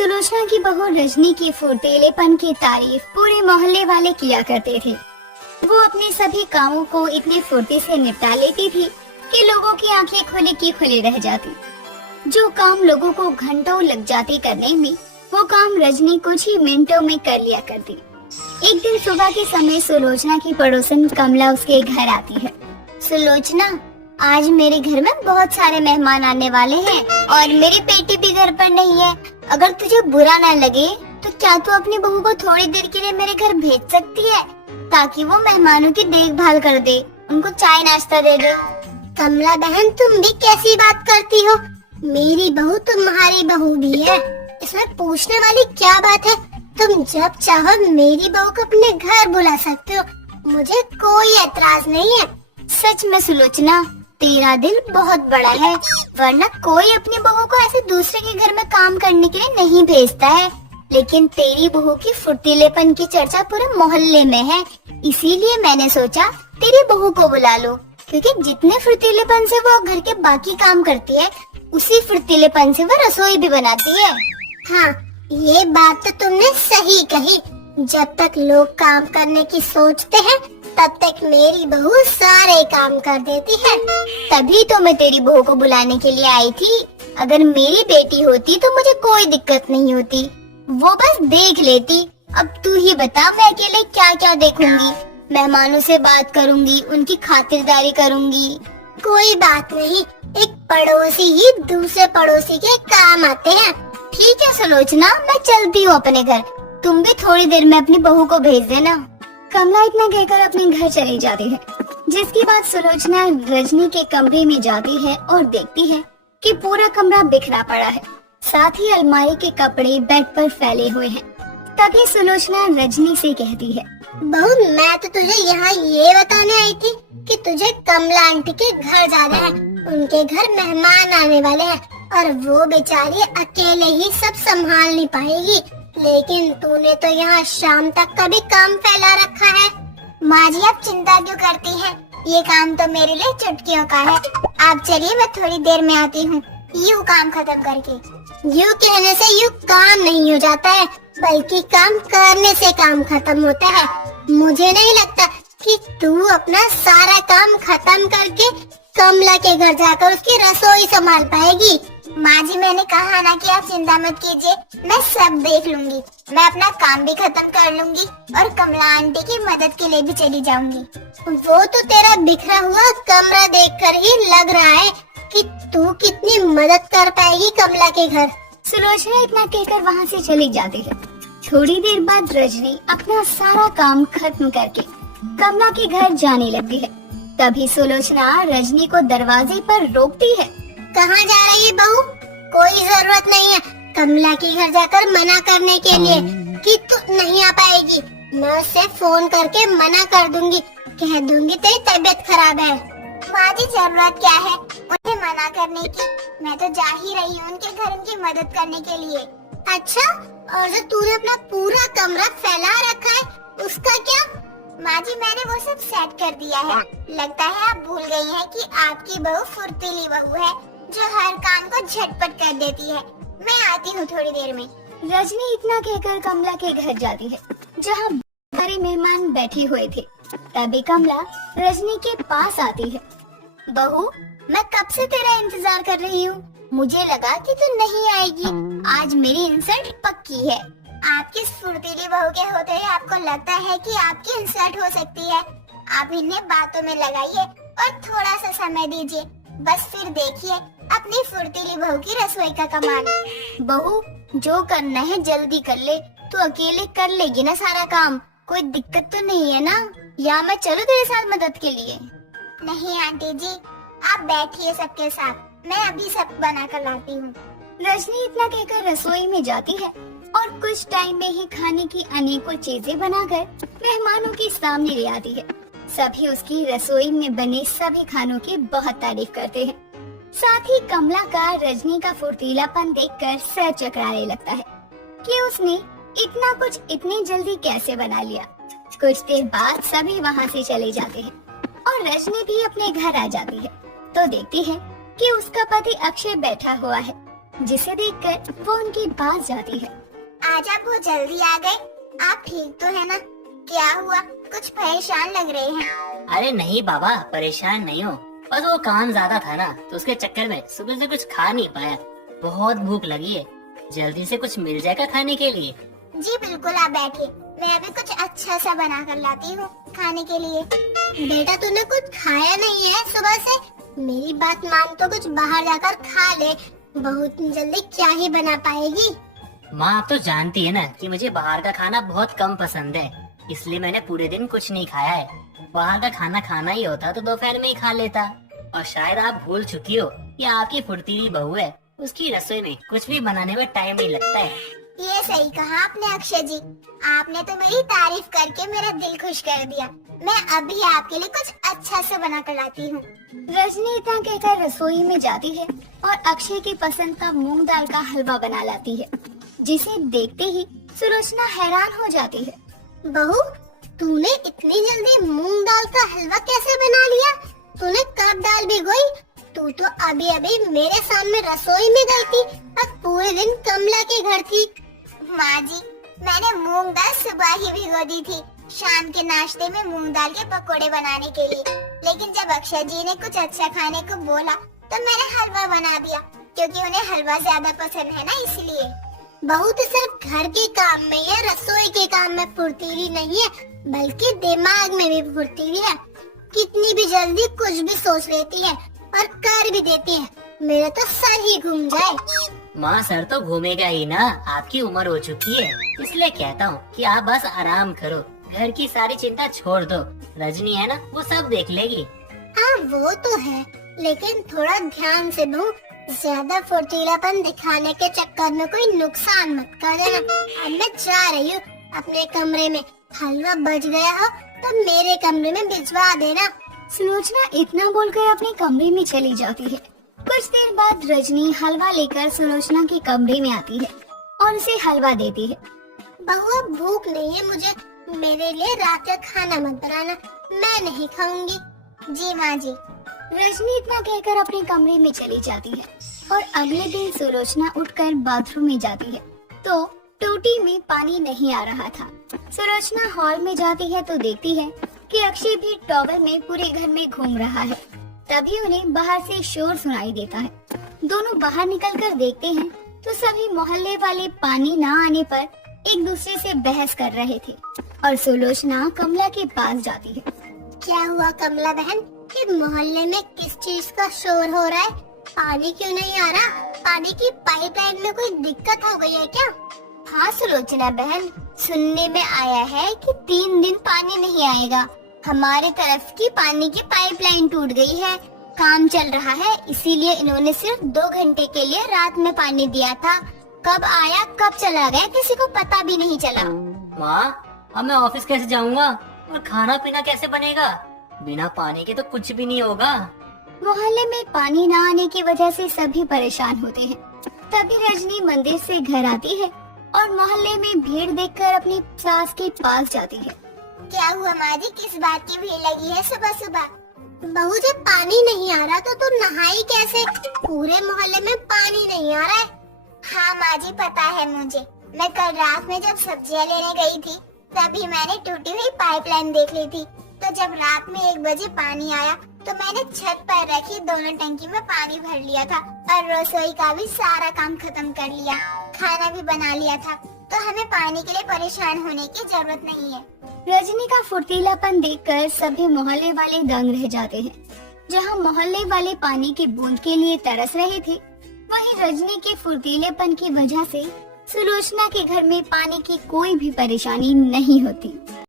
सुलोचना की बहू रजनी की फुर्तीलेपन की तारीफ पूरे मोहल्ले वाले किया करते थे। वो अपने सभी कामों को इतनी फुर्ती से निपटा लेती थी कि लोगों की आंखें खुली की खुली रह जाती। जो काम लोगों को घंटों लग जाते करने में, वो काम रजनी कुछ ही मिनटों में कर लिया करती। एक दिन सुबह के समय सुलोचना की पड़ोसन कमला उसके घर आती है। सुलोचना, आज मेरे घर में बहुत सारे मेहमान आने वाले हैं और मेरी बेटी भी घर पर नहीं है। अगर तुझे बुरा न लगे तो क्या तू अपनी बहू को थोड़ी देर के लिए मेरे घर भेज सकती है, ताकि वो मेहमानों की देखभाल कर दे, उनको चाय नाश्ता दे दे। कमला बहन, तुम भी कैसी बात करती हो? मेरी बहू तुम्हारी बहू भी है, इसमें पूछने वाली क्या बात है? तुम जब चाहो मेरी बहू को अपने घर बुला सकते हो, मुझे कोई एतराज नहीं है। सच में सुलोचना, तेरा दिल बहुत बड़ा है, वरना कोई अपनी बहू को ऐसे दूसरे के घर में काम करने के लिए नहीं भेजता है। लेकिन तेरी बहू की फुर्तीलेपन की चर्चा पूरे मोहल्ले में है, इसीलिए मैंने सोचा तेरी बहू को बुला लो, क्योंकि जितने फुर्तीलेपन से वो घर के बाकी काम करती है, उसी फुर्तीलेपन से वो रसोई भी बनाती है। हाँ, ये बात तो तुमने सही कही। जब तक लोग काम करने की सोचते हैं, तब तक मेरी बहू सारे काम कर देती है। तभी तो मैं तेरी बहू को बुलाने के लिए आई थी। अगर मेरी बेटी होती तो मुझे कोई दिक्कत नहीं होती, वो बस देख लेती। अब तू ही बता, मैं अकेले क्या क्या देखूंगी? मेहमानों से बात करूंगी, उनकी खातिरदारी करूंगी। कोई बात नहीं, एक पड़ोसी ही दूसरे पड़ोसी के काम आते हैं। ठीक है सुलोचना, मैं चलती हूँ अपने घर, तुम भी थोड़ी देर में अपनी बहू को भेज देना। कमला इतना कहकर अपने घर चली जाती है, जिसके बाद सुलोचना रजनी के कमरे में जाती है और देखती है कि पूरा कमरा बिखरा पड़ा है, साथ ही अलमारी के कपड़े बेड पर फैले हुए हैं। तभी सुलोचना रजनी से कहती है, बहू, मैं तो तुझे यहाँ ये बताने आई थी कि तुझे कमला आंटी के घर जाना है। उनके घर मेहमान आने वाले हैं और वो बेचारी अकेले ही सब संभाल नहीं पाएगी। लेकिन तूने तो यहाँ शाम तक का भी काम फैला रखा है। माँ जी, आप चिंता क्यों करती हैं? ये काम तो मेरे लिए चुटकियों का है। आप चलिए, मैं थोड़ी देर में आती हूँ, यूँ काम खत्म करके। यूँ कहने से यूँ काम नहीं हो जाता है, बल्कि काम करने से काम खत्म होता है। मुझे नहीं लगता कि तू अपना सारा काम खत्म करके कमला के घर जाकर उसकी रसोई संभाल पाएगी। माँ जी, मैंने कहा ना कि आप चिंता मत कीजिए, मैं सब देख लूंगी। मैं अपना काम भी खत्म कर लूंगी और कमला आंटी की मदद के लिए भी चली जाऊंगी। वो तो तेरा बिखरा हुआ कमरा देखकर ही लग रहा है कि तू कितनी मदद कर पाएगी कमला के घर। सुलोचना इतना कहकर वहाँ से चली जाती है। थोड़ी देर बाद रजनी अपना सारा काम खत्म करके कमला के घर जाने लगती है। तभी सुलोचना रजनी को दरवाजे पर रोकती है। कहाँ जा रही है बहू? कोई जरूरत नहीं है कमला के घर जाकर मना करने के लिए कि तू नहीं आ पाएगी। मैं उससे फोन करके मना कर दूंगी, कह दूंगी तेरी तबीयत खराब है। माँ जी, जरूरत क्या है उन्हें मना करने की? मैं तो जा ही रही हूँ उनके घर उनकी मदद करने के लिए। अच्छा, और जो तूने अपना पूरा कमरा फैला रखा है उसका क्या? माँ जी, मैंने वो सब सेट कर दिया है। लगता है आप भूल गई हैं कि आपकी बहू फुर्तीली बहू है, जो हर काम को झटपट कर देती है। मैं आती हूँ थोड़ी देर में। रजनी इतना कहकर कमला के घर जाती है, जहाँ सारे मेहमान बैठे हुए थे। तभी कमला रजनी के पास आती है। बहू, मैं कब से तेरा इंतजार कर रही हूँ। मुझे लगा कि तू नहीं आएगी। आज मेरी इंसल्ट पक्की है। आपकी फुर्तीली बहू के होते हुए आपको लगता है कि आपकी इंसल्ट हो सकती है। आप इन्हें बातों में लगाइए और थोड़ा सा समय दीजिए, बस फिर देखिए अपनी फुर्तीली बहू की रसोई का कमाल। बहू, जो करना है जल्दी कर ले, तू अकेले कर लेगी ना सारा काम, कोई दिक्कत तो नहीं है ना? या मैं चलूं तेरे साथ मदद के लिए? नहीं आंटी जी, आप बैठिए सबके साथ, मैं अभी सब बना कर लाती हूँ। रजनी इतना कहकर रसोई में जाती है और कुछ टाइम में ही खाने की अनेकों चीजें बनाकर मेहमानों के सामने ले आती है। सभी उसकी रसोई में बने सभी खानों की बहुत तारीफ करते हैं। साथ ही कमला का रजनी का फुर्तीलापन देखकर सर चकराने लगता है कि उसने इतना कुछ इतनी जल्दी कैसे बना लिया। कुछ देर बाद सभी वहाँ से चले जाते हैं और रजनी भी अपने घर आ जाती है तो देखती है कि उसका पति अक्षय बैठा हुआ है जिसे देखकर वो उनके पास जाती है। आज आप बहुत जल्दी आ गए। आप ठीक तो है ना? क्या हुआ? कुछ परेशान लग रहे हैं। अरे नहीं बाबा, परेशान नहीं हो, बस वो काम ज्यादा था ना, तो उसके चक्कर में सुबह से कुछ खा नहीं पाया। बहुत भूख लगी है, जल्दी से कुछ मिल जाएगा खाने के लिए। जी बिल्कुल, आप बैठिए, मैं अभी कुछ अच्छा सा बना कर लाती हूँ खाने के लिए। बेटा तूने कुछ खाया नहीं है सुबह से? मेरी बात मान तो कुछ बाहर जाकर खा ले, बहुत जल्दी क्या ही बना पाएगी। माँ आप तो जानती है ना कि मुझे बाहर का खाना बहुत कम पसंद है, इसलिए मैंने पूरे दिन कुछ नहीं खाया है। बाहर का खाना खाना ही होता तो दोपहर में ही खा लेता। और शायद आप भूल चुकी हो कि आपकी फुर्तीली बहू है, उसकी रसोई में कुछ भी बनाने में टाइम नहीं लगता है। ये सही कहा आपने अक्षय जी, आपने तो मेरी तारीफ करके मेरा दिल खुश कर दिया। मैं अभी आपके लिए कुछ अच्छा सा बना कर लाती हूँ। रजनी इतना कहकर रसोई में जाती है और अक्षय की पसंद का मूंग दाल का हलवा बना लाती है, जिसे देखते ही सुलोचना हैरान हो जाती है। बहू, तूने इतनी जल्दी मूंग दाल का हलवा कैसे बना लिया? तूने कब दाल भिगोई? तू तो अभी अभी मेरे सामने रसोई में गई थी और पूरे दिन कमला के घर थी। माँ जी, मैंने मूंग दाल सुबह ही भिगो दी थी, शाम के नाश्ते में मूंग दाल के पकोड़े बनाने के लिए। लेकिन जब अक्षय जी ने कुछ अच्छा खाने को बोला तो मैंने हलवा बना दिया, क्योंकि उन्हें हलवा ज्यादा पसंद है ना, इसलिए। बहू तो सिर्फ घर के काम में या रसोई के काम में फुर्तीली नहीं है, बल्कि दिमाग में भी फुर्तीली है। कितनी भी जल्दी कुछ भी सोच लेती है और कर भी देती है, मेरा तो सर ही घूम जाए। माँ सर तो घूमेगा ही ना, आपकी उम्र हो चुकी है, इसलिए कहता हूँ कि आप बस आराम करो, घर की सारी चिंता छोड़ दो। रजनी है ना, वो सब देख लेगी। हाँ वो तो है, लेकिन थोड़ा ध्यान से बहू, ज्यादा फुर्तीलापन दिखाने के चक्कर में कोई नुकसान मत कर देना। अब मैं जा रही हूँ अपने कमरे में, हलवा बच गया हो तो मेरे कमरे में भिजवा देना। सुलोचना इतना बोलकर अपने कमरे में चली जाती है। कुछ देर बाद रजनी हलवा लेकर सुलोचना के कमरे में आती है और उसे हलवा देती है। बहू अब भूख नहीं है मुझे, मेरे लिए रात का खाना मत बनाना, मैं नहीं खाऊंगी। जी माँ जी। रजनी इतना कहकर अपने कमरे में चली जाती है और अगले दिन सुलोचना उठकर बाथरूम में जाती है तो टूटी में पानी नहीं आ रहा था। सुलोचना हॉल में जाती है तो देखती है कि अक्षय भी टॉवल में पूरे घर में घूम रहा है। तभी उन्हें बाहर से शोर सुनाई देता है। दोनों बाहर निकलकर देखते हैं तो सभी मोहल्ले वाले पानी न आने पर एक दूसरे से बहस कर रहे थे और सुलोचना कमला के पास जाती है। क्या हुआ कमला बहन, कि मोहल्ले में किस चीज का शोर हो रहा है? पानी क्यों नहीं आ रहा? पानी की पाइपलाइन में कोई दिक्कत हो गई है क्या? हाँ सुलोचना बहन, सुनने में आया है कि 3 दिन पानी नहीं आएगा। हमारे तरफ की पानी की पाइपलाइन टूट गई है, काम चल रहा है, इसीलिए इन्होंने सिर्फ 2 घंटे के लिए रात में पानी दिया था। कब आया कब चला गया किसी को पता भी नहीं चला। माँ, अब मैं ऑफिस कैसे जाऊँगा और खाना पीना कैसे बनेगा? बिना पानी के तो कुछ भी नहीं होगा। मोहल्ले में पानी न आने की वजह से सभी परेशान होते हैं। तभी रजनी मंदिर से घर आती है और मोहल्ले में भीड़ देखकर अपनी सास के पास जाती है। क्या हुआ माँ जी, किस बात की भीड़ लगी है सुबह सुबह? बहू जब पानी नहीं आ रहा तो तुम नहाई कैसे? पूरे मोहल्ले में पानी नहीं आ रहा है। हाँ माँ जी, पता है मुझे। मैं कल रात में जब सब्जियाँ लेने गई थी तभी मैंने टूटी हुई पाइपलाइन देख ली थी। तो जब रात में 1 बजे पानी आया तो मैंने छत पर रखी दोनों टंकी में पानी भर लिया था और रसोई का भी सारा काम खत्म कर लिया, खाना भी बना लिया था। तो हमें पानी के लिए परेशान होने की जरूरत नहीं है। रजनी का फुर्तीलापन देखकर सभी मोहल्ले वाले दंग रह जाते हैं। जहां मोहल्ले वाले पानी की बूंद के लिए तरस रहे थे, वहीं रजनी के फुर्तीलेपन की वजह से सुलोचना के घर में पानी की कोई भी परेशानी नहीं होती।